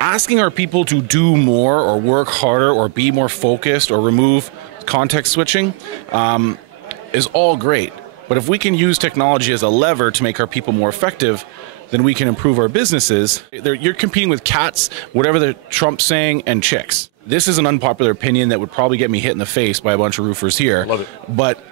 asking our people to do more or work harder or be more focused or remove context switching is all great. But if we can use technology as a lever to make our people more effective, then we can improve our businesses. You're competing with cats, whatever the Trump's saying, and chicks. This is an unpopular opinion that would probably get me hit in the face by a bunch of roofers here. Love it. But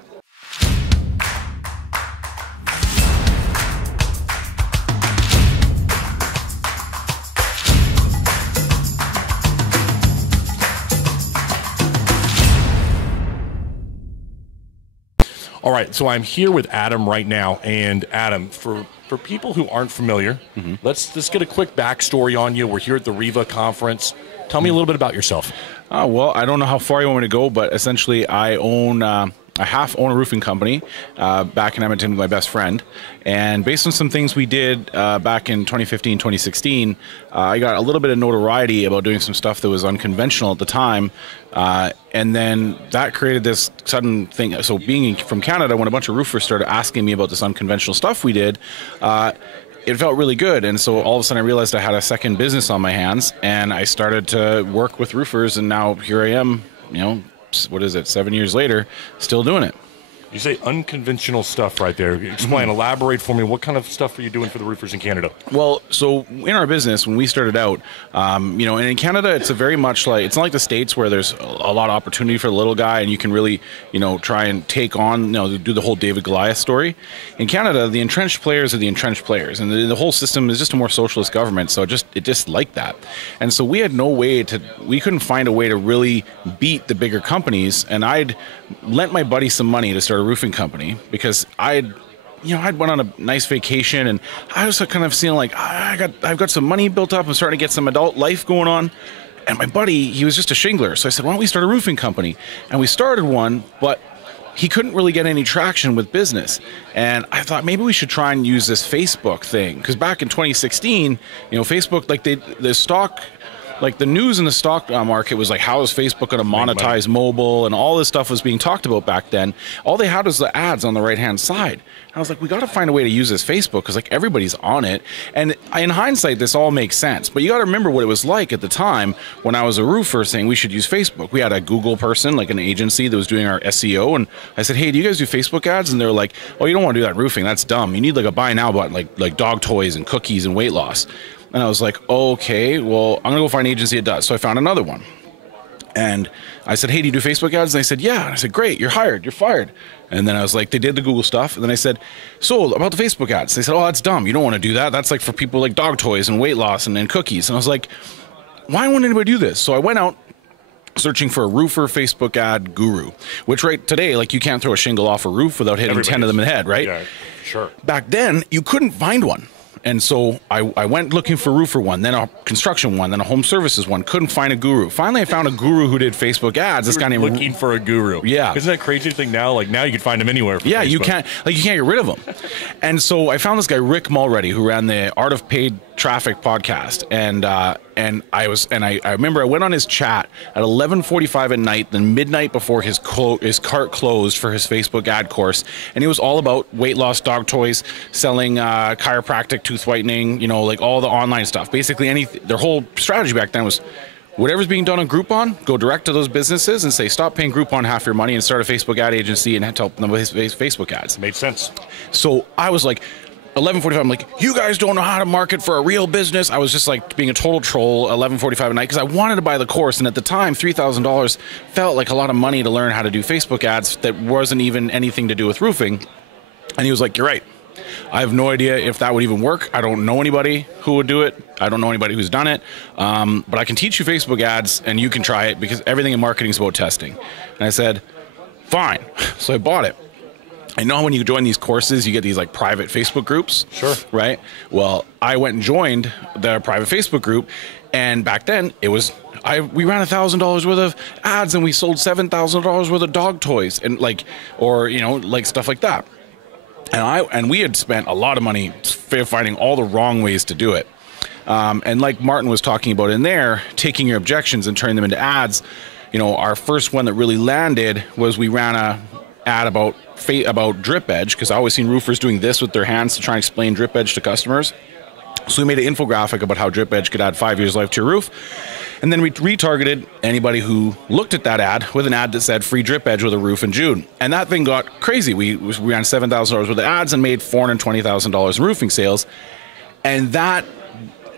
all right, so I'm here with Adam right now, and Adam, for people who aren't familiar, let's just get a quick backstory on you. We're here at the REVA conference. Tell me a little bit about yourself. Well, I don't know how far you want me to go, but essentially I half own a roofing company back in Edmonton with my best friend. And based on some things we did back in 2015, 2016, I got a little bit of notoriety about doing some stuff that was unconventional at the time. And then that created this sudden thing. So being from Canada, when a bunch of roofers started asking me about this unconventional stuff we did, it felt really good. And so all of a sudden I realized I had a second business on my hands, and I started to work with roofers, and now here I am, you know, what is it, 7 years later, still doing it. You say unconventional stuff right there. Explain, elaborate for me. What kind of stuff are you doing for the roofers in Canada? Well, so in our business, when we started out, you know, and in Canada, it's a very much like, it's not like the States where there's a lot of opportunity for the little guy and you can really, you know, try and take on, you know, do the whole David Goliath story. In Canada, the entrenched players are the entrenched players, and the whole system is just a more socialist government, so it just like that. And so we had no way we couldn't find a way to really beat the bigger companies, and I'd lent my buddy some money to start a roofing company because I'd went on a nice vacation, and I was kind of feeling like I've got some money built up. I'm starting to get some adult life going on. And my buddy, he was just a shingler. So I said, why don't we start a roofing company? And we started one, but he couldn't really get any traction with business. And I thought maybe we should try and use this Facebook thing. Because back in 2016, you know, Facebook, like the stock, like the news in the stock market was like, how is Facebook going to monetize mobile? And all this stuff was being talked about back then. All they had was the ads on the right-hand side. And I was like, we got to find a way to use this Facebook because like everybody's on it. And in hindsight, this all makes sense. But you got to remember what it was like at the time when I was a roofer saying we should use Facebook. We had a Google person, like an agency that was doing our SEO. And I said, hey, do you guys do Facebook ads? And they're like, oh, you don't want to do that in roofing. That's dumb. You need like a buy now button, like dog toys and cookies and weight loss. And I was like, okay, well, I'm going to go find an agency that does. So I found another one. And I said, hey, do you do Facebook ads? And they said, yeah. And I said, great, you're hired, you're fired. And then I was like, they did the Google stuff. And then I said, so about the Facebook ads. They said, oh, that's dumb. You don't want to do that. That's like for people like dog toys and weight loss and then cookies. And I was like, why wouldn't anybody do this? So I went out searching for a roofer Facebook ad guru, which right today, like you can't throw a shingle off a roof without hitting 10 of them in the head, right? Yeah, sure. Back then, you couldn't find one. And so I went looking for a roofer one, then a construction one, then a home services one. Couldn't find a guru. Finally, I found a guru who did Facebook ads. This guy named looking for a guru. Yeah, isn't that crazy thing now? Like now you can find him anywhere. Yeah, Facebook. you can't get rid of him. And so I found this guy Rick Mulready who ran the Art of Paid Traffic podcast, and I remember I went on his chat at 11:45 at night, then midnight before his cart closed for his Facebook ad course, and it was all about weight loss, dog toys, selling chiropractic, tooth whitening, you know, like all the online stuff. Basically, their whole strategy back then was whatever's being done on Groupon, go direct to those businesses and say, stop paying Groupon half your money and start a Facebook ad agency and help them with his Facebook ads. Made sense. So I was like, 11:45, I'm like, you guys don't know how to market for a real business. I was just like being a total troll 11:45 at night because I wanted to buy the course. And at the time, $3,000 felt like a lot of money to learn how to do Facebook ads that wasn't even anything to do with roofing. And he was like, you're right. I have no idea if that would even work. I don't know anybody who would do it. I don't know anybody who's done it. But I can teach you Facebook ads and you can try it because everything in marketing is about testing. And I said, fine. So I bought it. I know when you join these courses, you get these like private Facebook groups. Sure. Right? Well, I went and joined the private Facebook group. And back then it was, we ran $1,000 worth of ads and we sold $7,000 worth of dog toys and like, or, you know, like stuff like that. And we had spent a lot of money finding all the wrong ways to do it. And like Martin was talking about in there, taking your objections and turning them into ads. You know, our first one that really landed was we ran a ad about drip edge, because I always seen roofers doing this with their hands to try and explain drip edge to customers. So we made an infographic about how Drip Edge could add 5 years life to your roof. And then we retargeted anybody who looked at that ad with an ad that said free Drip Edge with a roof in June. And that thing got crazy. We ran $7,000 worth of ads and made $420,000 in roofing sales. And that,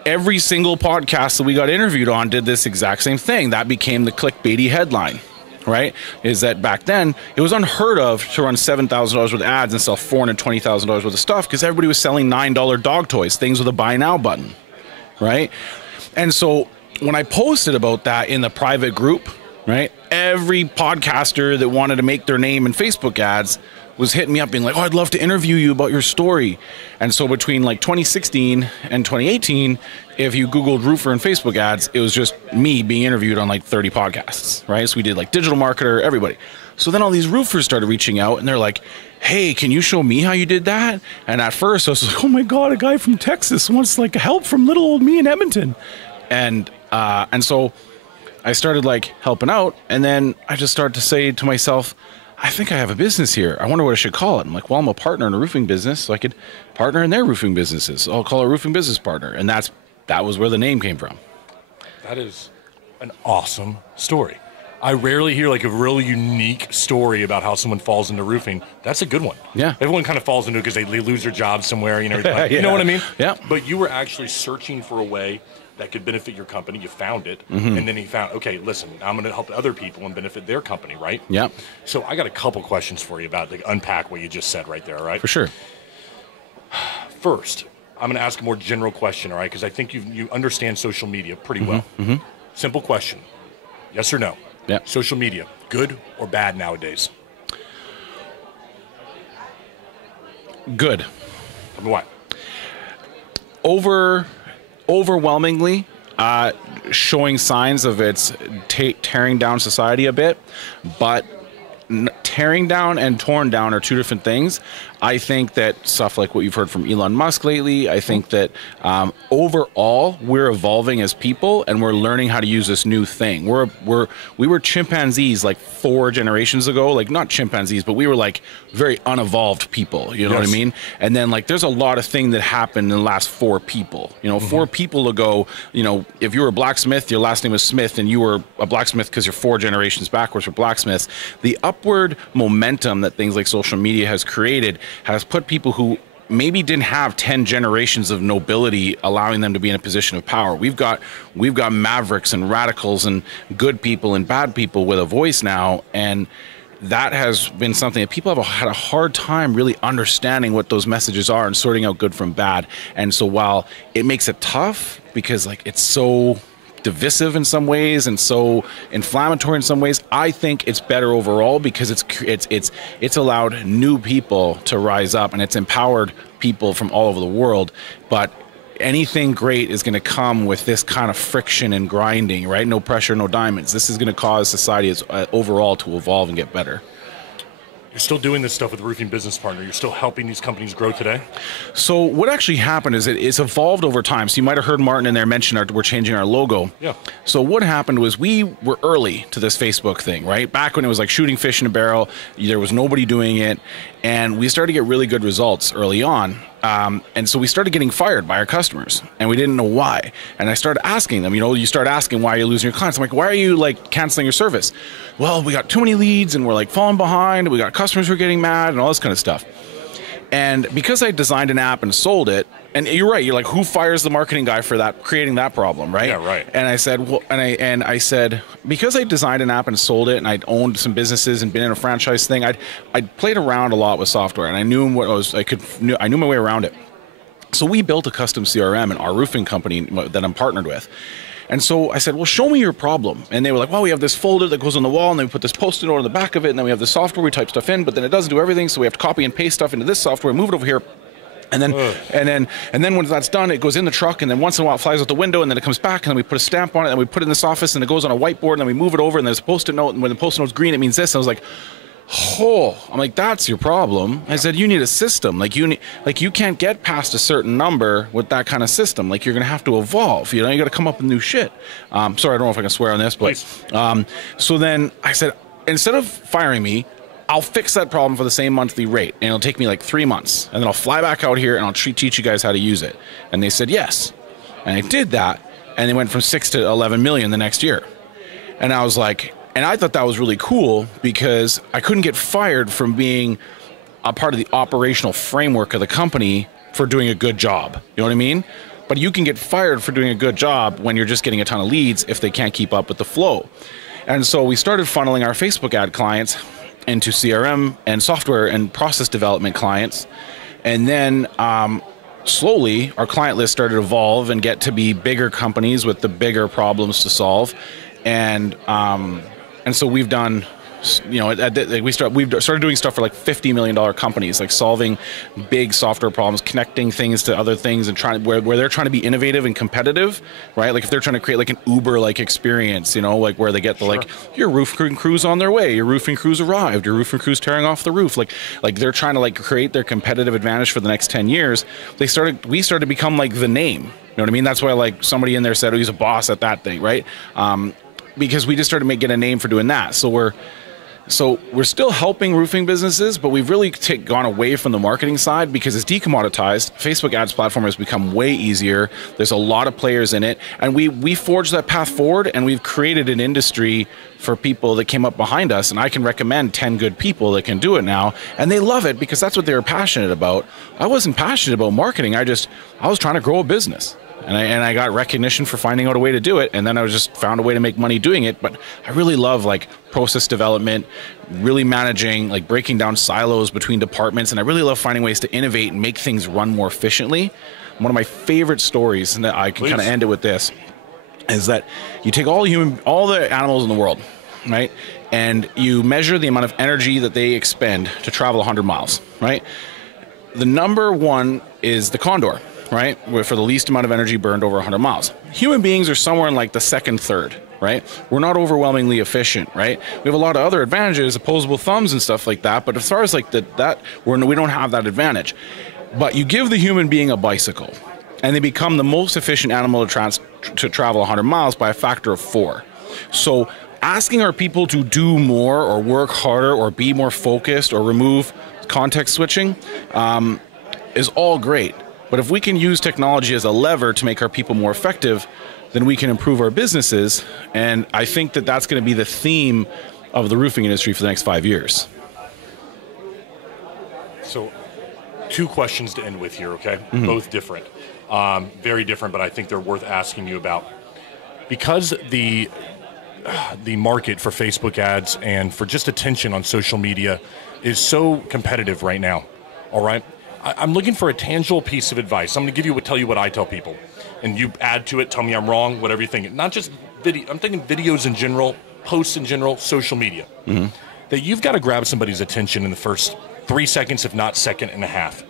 every single podcast that we got interviewed on did this exact same thing. That became the clickbaity headline, right? Is that back then it was unheard of to run $7,000 worth of ads and sell $420,000 worth of stuff because everybody was selling $9 dog toys, things with a buy now button, right? And so when I posted about that in the private group, right, every podcaster that wanted to make their name in Facebook ads was hitting me up being like, oh, I'd love to interview you about your story. And so between like 2016 and 2018, if you Googled roofer and Facebook ads, it was just me being interviewed on like 30 podcasts, right? So we did like digital marketer, everybody. So then all these roofers started reaching out and they're like, hey, can you show me how you did that? And at first I was like, oh my God, a guy from Texas wants like help from little old me in Edmonton. And so I started like helping out, and then I just started to say to myself, I think I have a business here. I wonder what I should call it. I'm like, well, I'm a partner in a roofing business, so I could partner in their roofing businesses. So I'll call it a roofing business partner. And that was where the name came from. That is an awesome story. I rarely hear like a really unique story about how someone falls into roofing. That's a good one. Yeah. Everyone kind of falls into it because they lose their job somewhere, you Yeah. know what I mean? Yeah. But you were actually searching for a way that could benefit your company. You found it, and then you found, okay, listen, I'm going to help other people and benefit their company, right? Yeah. So I got a couple questions for you about like unpack what you just said right there, all right? For sure. First, I'm going to ask a more general question, all right? Because I think you understand social media pretty well. Simple question. Yes or no? Yeah. Social media, good or bad nowadays? Good. Tell me why. Overwhelmingly showing signs of its tearing down society a bit, but tearing down and torn down are two different things. I think that stuff like what you've heard from Elon Musk lately, I think that overall we're evolving as people and we're learning how to use this new thing. We were chimpanzees like 4 generations ago, like not chimpanzees, but we were like very unevolved people, you know what I mean? And then like there's a lot of thing that happened in the last 4 people, 4 people ago, if you were a blacksmith, your last name was Smith and you were a blacksmith because you're 4 generations backwards for blacksmiths. The upward momentum that things like social media has created has put people who maybe didn't have 10 generations of nobility allowing them to be in a position of power. We've got mavericks and radicals and good people and bad people with a voice now, and that has been something that people have had a hard time really understanding what those messages are and sorting out good from bad. And so while it makes it tough because like it's so divisive in some ways and so inflammatory in some ways, I think it's better overall because it's allowed new people to rise up and it's empowered people from all over the world. But anything great is going to come with this kind of friction and grinding, right? No pressure, no diamonds. This is going to cause society overall to evolve and get better. You're still doing this stuff with Roofing Business Partner. You're still helping these companies grow today? So what actually happened is it's evolved over time. So you might have heard Martin in there mention we're changing our logo. Yeah. So what happened was we were early to this Facebook thing, right? Back when it was like shooting fish in a barrel, there was nobody doing it. And we started to get really good results early on. And so we started getting fired by our customers and we didn't know why. And I started asking them, you start asking why you're losing your clients. I'm like, why are you like canceling your service? Well, we got too many leads and we're like falling behind. We got customers who are getting mad and all this kind of stuff. And because I designed an app and sold it, and you're right, you're like, who fires the marketing guy for that, creating that problem, right? Yeah, right. And I said, well, and I said, because I designed an app and sold it, and I'd owned some businesses and been in a franchise thing, I'd played around a lot with software, and I knew I knew my way around it. So we built a custom CRM in our roofing company that I'm partnered with. And so I said, well, show me your problem. And they were like, well, we have this folder that goes on the wall, and then we put this Post-it note on the back of it, and then we have this software, we type stuff in, but then it doesn't do everything, so we have to copy and paste stuff into this software, move it over here. And then when that's done, it goes in the truck, and then once in a while it flies out the window, and then it comes back, and then we put a stamp on it, and we put it in this office, and it goes on a whiteboard, and then we move it over, and there's a Post-it note, and when the Post-it note's green, it means this. And I was like, I'm like, that's your problem. I said, you need a system. Like you can't get past a certain number with that kind of system. Like you're going to have to evolve. You got to come up with new shit. Sorry, I don't know if I can swear on this, but so then I said, instead of firing me, I'll fix that problem for the same monthly rate, and it'll take me like 3 months, and then I'll fly back out here and I'll teach you guys how to use it. And they said yes, and I did that, and they went from 6 to 11 million the next year. And I was like, and I thought that was really cool because I couldn't get fired from being a part of the operational framework of the company for doing a good job. You know what I mean? But you can get fired for doing a good job when you're just getting a ton of leads if they can't keep up with the flow. And so we started funneling our Facebook ad clients into CRM and software and process development clients. And then slowly our client list started to evolve and get to be bigger companies with the bigger problems to solve. And so we've done, you know, we've started doing stuff for like $50 million companies, like solving big software problems, connecting things to other things, and trying where they're trying to be innovative and competitive, right? Like if they're trying to create like an Uber-like experience, you know, like where they get the like your roofing crew's on their way, your roofing crew's arrived, your roofing crew's tearing off the roof, like they're trying to like create their competitive advantage for the next 10 years. We started to become like the name. You know what I mean? That's why like somebody in there said, oh, he's a boss at that thing, right? Because we just started making a name for doing that. So we're still helping roofing businesses, but we've really gone away from the marketing side because it's decommoditized. Facebook ads platform has become way easier. There's a lot of players in it, and we forged that path forward, and we've created an industry for people that came up behind us, and I can recommend 10 good people that can do it now, and they love it because that's what they were passionate about. I wasn't passionate about marketing. I was trying to grow a business. And I got recognition for finding out a way to do it, and then I just found a way to make money doing it. But I really love like process development, really managing, like breaking down silos between departments, and I really love finding ways to innovate and make things run more efficiently. One of my favorite stories, and I can kind of end it with this, is that you take all the animals in the world, right, and you measure the amount of energy that they expend to travel 100 miles, right? The number one is the condor, right? For the least amount of energy burned over 100 miles. Human beings are somewhere in like the second, third, right? We're not overwhelmingly efficient, right? We have a lot of other advantages, opposable thumbs and stuff like that, but as far as like we don't have that advantage. But you give the human being a bicycle, and they become the most efficient animal to travel 100 miles by a factor of 4. So asking our people to do more or work harder or be more focused or remove context switching is all great. But if we can use technology as a lever to make our people more effective, then we can improve our businesses. And I think that that's going to be the theme of the roofing industry for the next 5 years. So 2 questions to end with here, okay? Mm-hmm. Both different. Very different, but I think they're worth asking you about. Because the market for Facebook ads and for just attention on social media is so competitive right now, all right? I'm looking for a tangible piece of advice. I'm going to tell you what I tell people, and you add to it, tell me I'm wrong, whatever you think. Not just video. I'm thinking videos in general, posts in general, social media. Mm-hmm. That you've got to grab somebody's attention in the first 3 seconds, if not second and a half.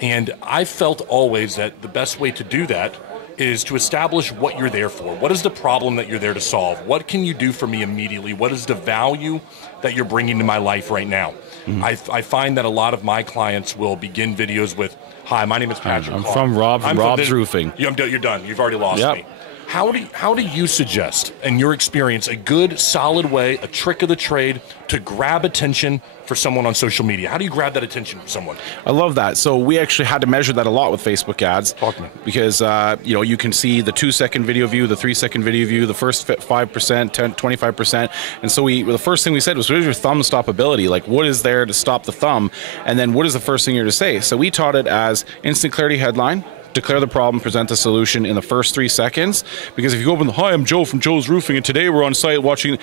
And I felt always that the best way to do that is to establish what you're there for. What is the problem that you're there to solve? What can you do for me immediately? What is the value that you're bringing to my life right now? Mm-hmm. I find that a lot of my clients will begin videos with, "Hi, my name is Patrick. I'm from Rob's Roofing." You're done. You've already lost me. How do you suggest, in your experience, a good, solid way, a trick of the trade to grab attention for someone on social media? How do you grab that attention from someone? I love that. So we actually had to measure that a lot with Facebook ads. Talk to me. Because you can see the 2-second video view, the 3-second video view, the first 5%, 10, 25%. And so the first thing we said was, what is your thumb stoppability? Like, what is there to stop the thumb? And then what is the first thing you're to say? So we taught it as instant clarity headline, declare the problem, present the solution in the first 3 seconds. Because if you open "Hi, I'm Joe from Joe's Roofing, and today we're on site watching,"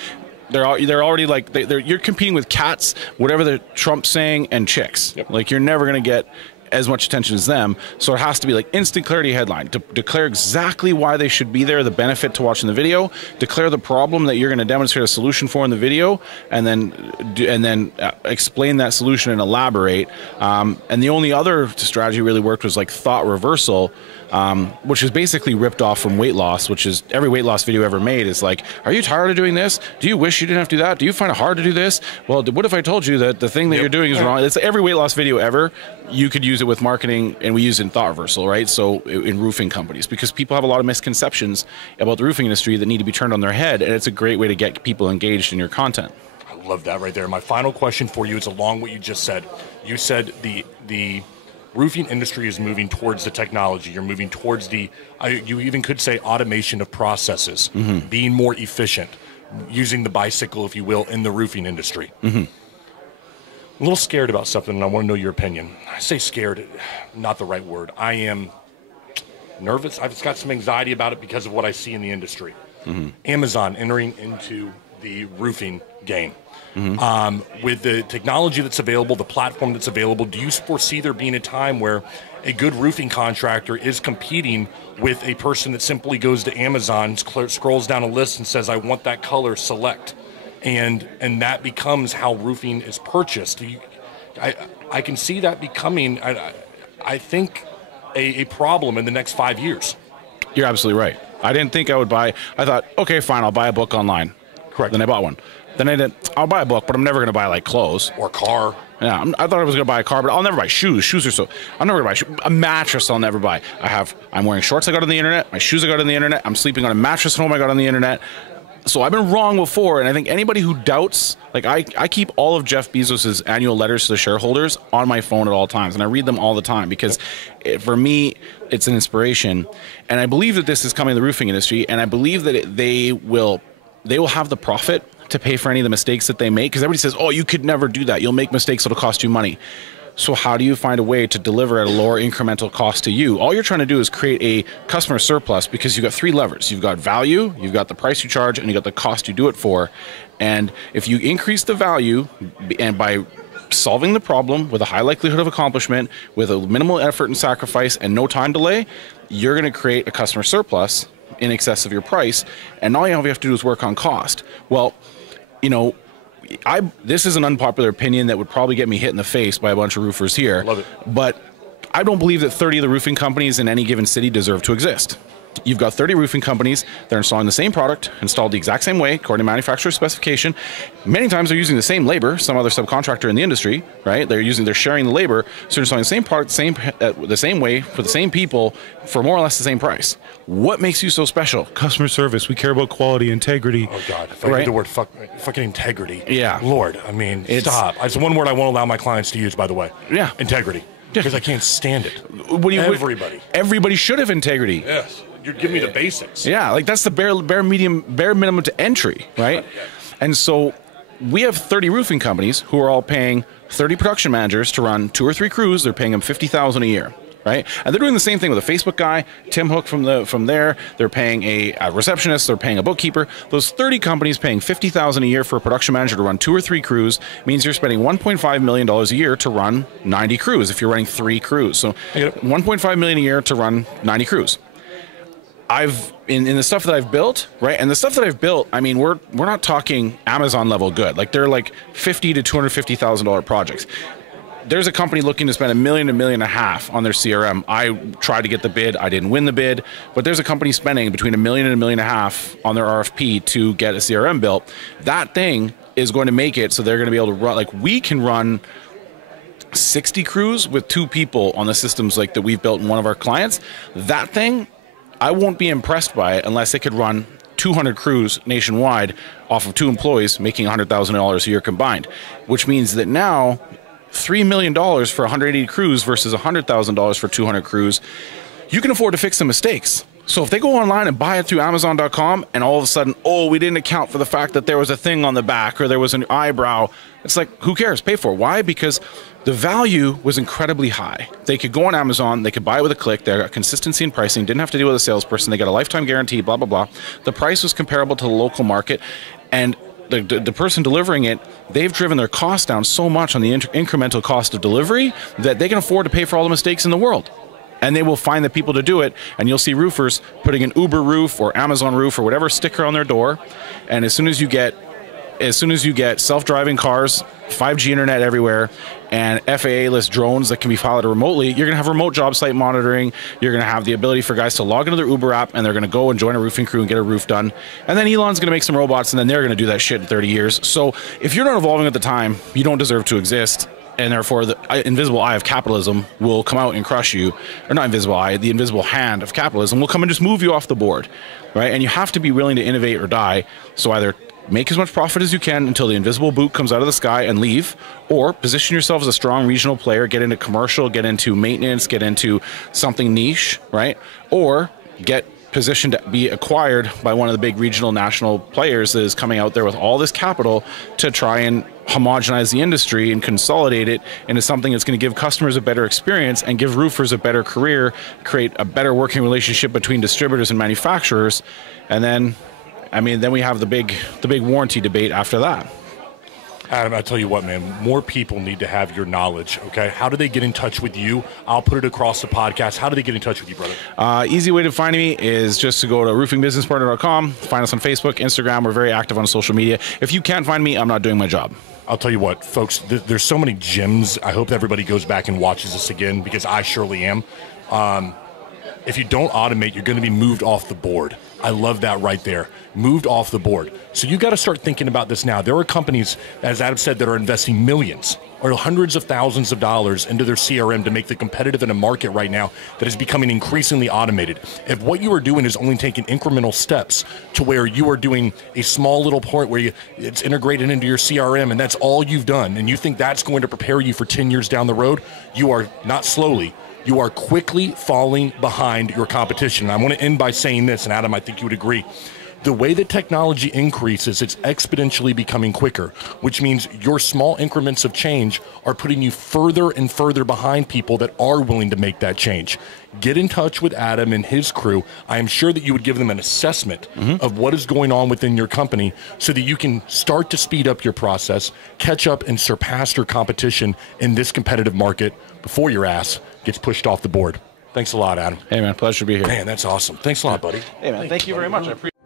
they're already like you're competing with cats, whatever the Trump's saying, and chicks. Yep. Like you're never going to get as much attention as them. So it has to be like instant clarity headline, to declare exactly why they should be there, the benefit to watching the video, declare the problem that you're going to demonstrate a solution for in the video, and then explain that solution and elaborate. And the only other strategy really worked was like thought reversal, which is basically ripped off from weight loss, which is every weight loss video ever made is like, are you tired of doing this? Do you wish you didn't have to do that? Do you find it hard to do this? Well, what if I told you that the thing that you're doing is wrong? It's every weight loss video ever. You could use it with marketing, and we use it in thought reversal, right? So in roofing companies, because people have a lot of misconceptions about the roofing industry that need to be turned on their head, and it's a great way to get people engaged in your content. I love that right there. My final question for you is along what you just said. You said the roofing industry is moving towards the technology. You're moving towards you even could say automation of processes, being more efficient, using the bicycle, if you will, in the roofing industry. I'm a little scared about something, and I want to know your opinion. I say scared, not the right word. I am nervous. I've got some anxiety about it because of what I see in the industry. Amazon entering into the roofing game. With the technology that's available, the platform that's available, do you foresee there being a time where a good roofing contractor is competing with a person that simply goes to Amazon, scrolls down a list and says, I want that color, select, and that becomes how roofing is purchased? I can see that becoming, I think, a problem in the next 5 years. You're absolutely right. I didn't think I would buy. I thought, okay, fine, I'll buy a book online. Correct. Then I bought one. Then I didn't. I'll buy a book, but I'm never going to buy like clothes or car. Yeah, I thought I was going to buy a car, but I'll never buy shoes. Shoes are so. I'm never going to buy a mattress. I'll never buy. I'm wearing shorts I got on the internet. My shoes I got on the internet. I'm sleeping on a mattress at home I got on the internet. So I've been wrong before, and I think anybody who doubts, like I keep all of Jeff Bezos's annual letters to the shareholders on my phone at all times, and I read them all the time because for me, it's an inspiration, and I believe that this is coming in the roofing industry, and I believe that they will have the profit to pay for any of the mistakes that they make, because everybody says, oh, you could never do that. You'll make mistakes. It'll cost you money. So how do you find a way to deliver at a lower incremental cost to you? All you're trying to do is create a customer surplus, because you've got three levers. You've got value, you've got the price you charge, and you've got the cost you do it for. And if you increase the value, and by solving the problem with a high likelihood of accomplishment, with a minimal effort and sacrifice and no time delay, you're going to create a customer surplus in excess of your price. And all you have to do is work on cost. Well, you know, this is an unpopular opinion that would probably get me hit in the face by a bunch of roofers here. Love it. But I don't believe that 30 of the roofing companies in any given city deserve to exist. You've got 30 roofing companies that are installing the same product, installed the exact same way, according to manufacturer's specification. Many times they're using the same labor, some other subcontractor in the industry, right? They're sharing the labor, so they're installing the same product, the same way, for the same people, for more or less the same price. What makes you so special? Customer service. We care about quality, integrity. Oh, God. If I hear the word fucking integrity. Yeah. Lord, I mean, stop. It's one word I won't allow my clients to use, by the way. Yeah. Integrity. Because I can't stand it. Everybody should have integrity. Yes. You're giving me the basics. Yeah, like that's the bare minimum to entry, right? Yeah. And so we have 30 roofing companies who are all paying 30 production managers to run 2 or 3 crews. They're paying them $50,000 a year, right? And they're doing the same thing with a Facebook guy, Tim Hook from there. They're paying a receptionist. They're paying a bookkeeper. Those 30 companies paying $50,000 a year for a production manager to run 2 or 3 crews means you're spending $1.5 million a year to run 90 crews if you're running 3 crews. So $1.5 million a year to run 90 crews. In the stuff that I've built, right? And the stuff that I've built, I mean, we're not talking Amazon level good. Like they're like $50,000 to $250,000 projects. There's a company looking to spend $1 million to $1.5 million on their CRM. I tried to get the bid. I didn't win the bid, but there's a company spending between $1 million and $1.5 million on their RFP to get a CRM built. That thing is going to make it so they're going to be able to run, like we can run 60 crews with 2 people on the systems like that we've built in one of our clients. That thing, I won't be impressed by it unless it could run 200 crews nationwide off of 2 employees making $100,000 a year combined, which means that now $3 million for 180 crews versus $100,000 for 200 crews, you can afford to fix the mistakes. So if they go online and buy it through Amazon.com and all of a sudden, oh, we didn't account for the fact that there was a thing on the back or there was an eyebrow, it's like, who cares? Pay for it. Why? Because the value was incredibly high. They could go on Amazon, they could buy it with a click, they got consistency in pricing, didn't have to deal with a salesperson, they got a lifetime guarantee, blah, blah, blah. The price was comparable to the local market, and the person delivering it, they've driven their cost down so much on the incremental cost of delivery that they can afford to pay for all the mistakes in the world. And they will find the people to do it, and you'll see roofers putting an Uber roof or Amazon roof or whatever sticker on their door, and as soon as you get self-driving cars, 5G internet everywhere, and FAA-less drones that can be piloted remotely, you're going to have remote job site monitoring. You're going to have the ability for guys to log into their Uber app, and they're going to go and join a roofing crew and get a roof done. And then Elon's going to make some robots, and then they're going to do that shit in 30 years. So if you're not evolving at the time, you don't deserve to exist. And therefore, the invisible eye of capitalism will come out and crush you. Or not invisible eye, the invisible hand of capitalism will come and just move you off the board, right? And you have to be willing to innovate or die. So either make as much profit as you can until the invisible boot comes out of the sky and leave, or position yourself as a strong regional player, get into commercial, get into maintenance, get into something niche, right? Or get positioned to be acquired by one of the big regional national players that is coming out there with all this capital to try and homogenize the industry and consolidate it into something that's going to give customers a better experience and give roofers a better career, create a better working relationship between distributors and manufacturers. And then, I mean, then we have the big warranty debate after that. Adam, I tell you what, man, more people need to have your knowledge, okay? How do they get in touch with you? I'll put it across the podcast. How do they get in touch with you, brother? Easy way to find me is just to go to roofingbusinesspartner.com, find us on Facebook, Instagram. We're very active on social media. If you can't find me, I'm not doing my job. I'll tell you what, folks, there's so many gems. I hope everybody goes back and watches this again, because I surely am. If you don't automate, you're going to be moved off the board. I love that right there. Moved off the board. So you got to start thinking about this now. There are companies, as Adam said, that are investing millions or hundreds of thousands of dollars into their CRM to make them competitive in a market right now that is becoming increasingly automated. If what you are doing is only taking incremental steps to where you are doing a small little point where it's integrated into your CRM and that's all you've done, and you think that's going to prepare you for 10 years down the road, you are not slowly, you are quickly falling behind your competition. And I want to end by saying this, and Adam, I think you would agree. The way that technology increases, it's exponentially becoming quicker, which means your small increments of change are putting you further and further behind people that are willing to make that change. Get in touch with Adam and his crew. I am sure that you would give them an assessment of what is going on within your company so that you can start to speed up your process, catch up and surpass your competition in this competitive market before your ass gets pushed off the board. Thanks a lot, Adam. Hey, man, pleasure to be here. Man, that's awesome. Thanks a lot, buddy. Hey, man, thank you very much. I appreciate it.